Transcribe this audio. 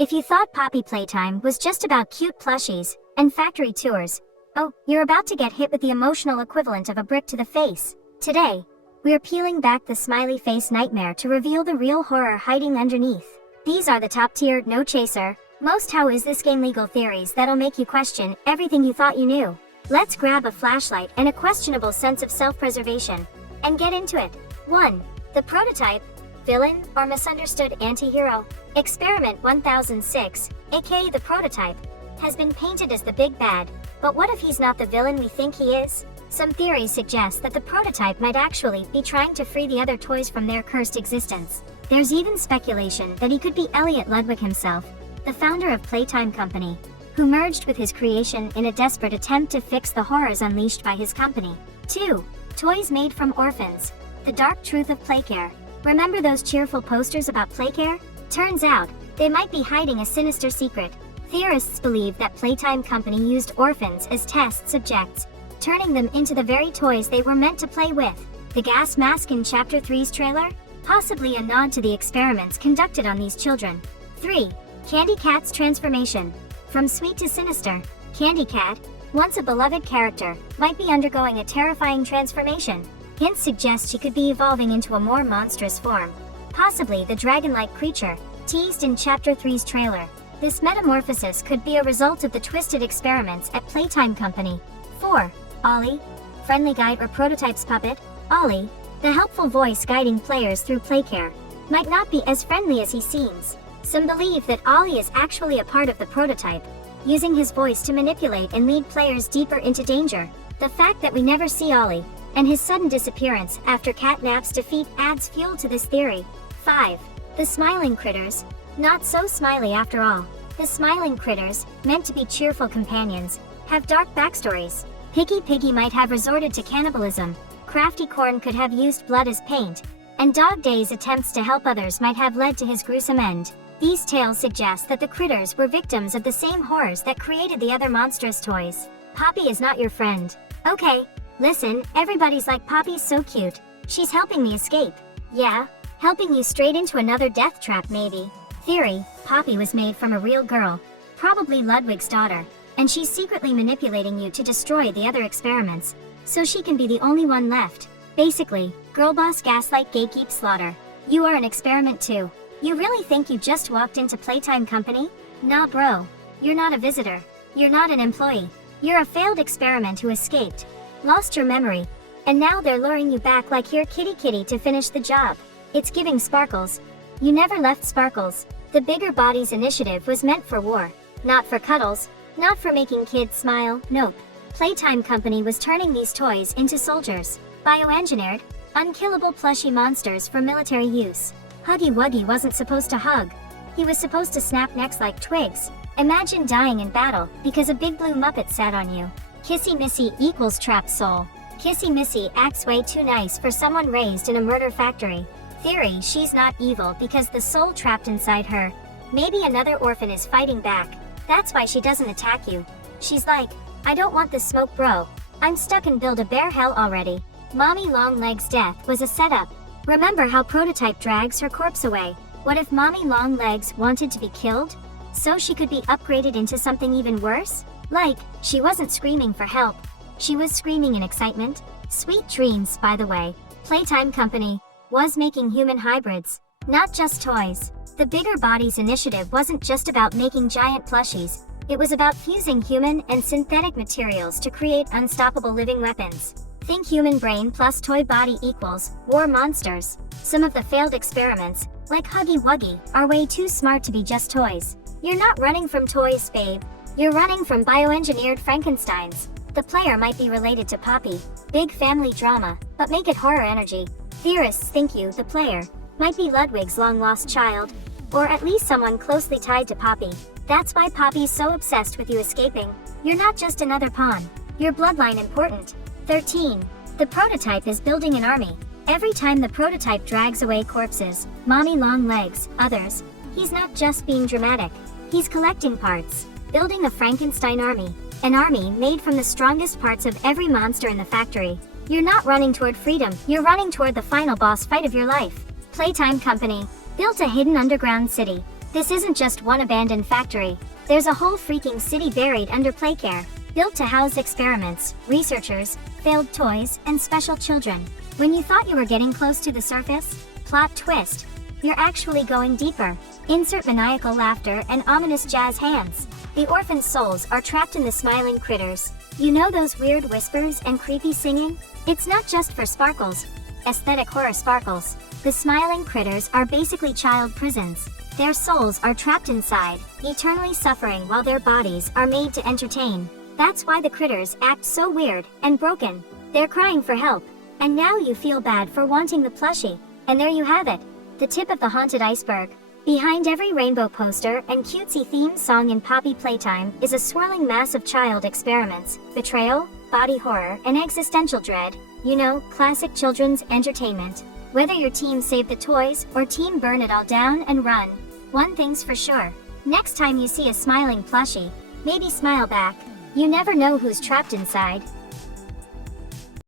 If you thought Poppy Playtime was just about cute plushies and factory tours, oh, you're about to get hit with the emotional equivalent of a brick to the face. Today, we're peeling back the smiley face nightmare to reveal the real horror hiding underneath. These are the top-tier, no chaser, most how is this game legal theories that'll make you question everything you thought you knew. Let's grab a flashlight and a questionable sense of self-preservation and get into it. 1. The prototype, villain, or misunderstood anti-hero. Experiment 1006, aka the prototype, has been painted as the big bad, but what if he's not the villain we think he is? Some theories suggest that the prototype might actually be trying to free the other toys from their cursed existence. There's even speculation that he could be Elliot Ludwig himself, the founder of Playtime Company, who merged with his creation in a desperate attempt to fix the horrors unleashed by his company. 2. Toys made from orphans. The dark truth of Playcare. Remember those cheerful posters about Playcare? Turns out, they might be hiding a sinister secret. Theorists believe that Playtime Company used orphans as test subjects, turning them into the very toys they were meant to play with. The gas mask in Chapter 3's trailer? Possibly a nod to the experiments conducted on these children. 3. Candy Cat's transformation. From sweet to sinister, Candy Cat, once a beloved character, might be undergoing a terrifying transformation. Hints suggest she could be evolving into a more monstrous form, possibly the dragon-like creature teased in Chapter 3's trailer. This metamorphosis could be a result of the twisted experiments at Playtime Company. 4. Ollie, friendly guide or prototype's puppet. Ollie, the helpful voice guiding players through Playcare, might not be as friendly as he seems. Some believe that Ollie is actually a part of the prototype, using his voice to manipulate and lead players deeper into danger. The fact that we never see Ollie, and his sudden disappearance after Catnap's defeat adds fuel to this theory. 5. The smiling critters. Not so smiley after all. The smiling critters, meant to be cheerful companions, have dark backstories. Picky Piggy might have resorted to cannibalism, Crafty Corn could have used blood as paint, and Dog Day's attempts to help others might have led to his gruesome end. These tales suggest that the critters were victims of the same horrors that created the other monstrous toys. Poppy is not your friend. Okay, listen, everybody's like Poppy's so cute. She's helping me escape. Yeah, helping you straight into another death trap maybe. Theory, Poppy was made from a real girl, probably Ludwig's daughter, and she's secretly manipulating you to destroy the other experiments, so she can be the only one left. Basically, girlboss gaslight gatekeep slaughter. You are an experiment too. You really think you just walked into Playtime Company? Nah bro, you're not a visitor. You're not an employee. You're a failed experiment who escaped, lost your memory, and now they're luring you back like here kitty to finish the job. It's giving Sparkles. You never left Sparkles. The Bigger Bodies initiative was meant for war, not for cuddles, not for making kids smile, nope. Playtime Company was turning these toys into soldiers, bioengineered, unkillable plushy monsters for military use. Huggy Wuggy wasn't supposed to hug. He was supposed to snap necks like twigs. Imagine dying in battle because a big blue Muppet sat on you. Kissy Missy equals trapped soul. Kissy Missy acts way too nice for someone raised in a murder factory. Theory, she's not evil because the soul trapped inside her. Maybe another orphan is fighting back. That's why she doesn't attack you. She's like, I don't want this smoke bro. I'm stuck in Build-A-Bear hell already. Mommy Longlegs' death was a setup. Remember how Prototype drags her corpse away? What if Mommy Longlegs wanted to be killed? So she could be upgraded into something even worse? Like, she wasn't screaming for help. She was screaming in excitement. Sweet dreams, by the way. Playtime Company was making human hybrids, not just toys. The Bigger Bodies initiative wasn't just about making giant plushies. It was about fusing human and synthetic materials to create unstoppable living weapons. Think human brain plus toy body equals war monsters. Some of the failed experiments, like Huggy Wuggy, are way too smart to be just toys. You're not running from toys, babe. You're running from bioengineered Frankensteins. The player might be related to Poppy. Big family drama, but make it horror energy. Theorists think you, the player, might be Ludwig's long-lost child, or at least someone closely tied to Poppy. That's why Poppy's so obsessed with you escaping. You're not just another pawn. Your bloodline important. 13. The prototype is building an army. Every time the prototype drags away corpses, Mommy Longlegs, others, he's not just being dramatic. He's collecting parts, building a Frankenstein army. An army made from the strongest parts of every monster in the factory. You're not running toward freedom, you're running toward the final boss fight of your life. Playtime Company built a hidden underground city, This isn't just one abandoned factory. There's a whole freaking city buried under playcare, built to house experiments, researchers, failed toys, and special children. When you thought you were getting close to the surface, plot twist, you're actually going deeper. Insert maniacal laughter and ominous jazz hands. The orphan souls are trapped in the smiling critters. You know those weird whispers and creepy singing? It's not just for sparkles. Aesthetic horror sparkles. The smiling critters are basically child prisons. Their souls are trapped inside, eternally suffering while their bodies are made to entertain. That's why the critters act so weird and broken. They're crying for help. And now you feel bad for wanting the plushie. And there you have it. The tip of the haunted iceberg. Behind every rainbow poster and cutesy theme song in Poppy Playtime is a swirling mass of child experiments, betrayal, body horror, and existential dread. You know, classic children's entertainment. Whether you're team save the toys or team burn it all down and run, one thing's for sure. Next time you see a smiling plushie, maybe smile back. You never know who's trapped inside.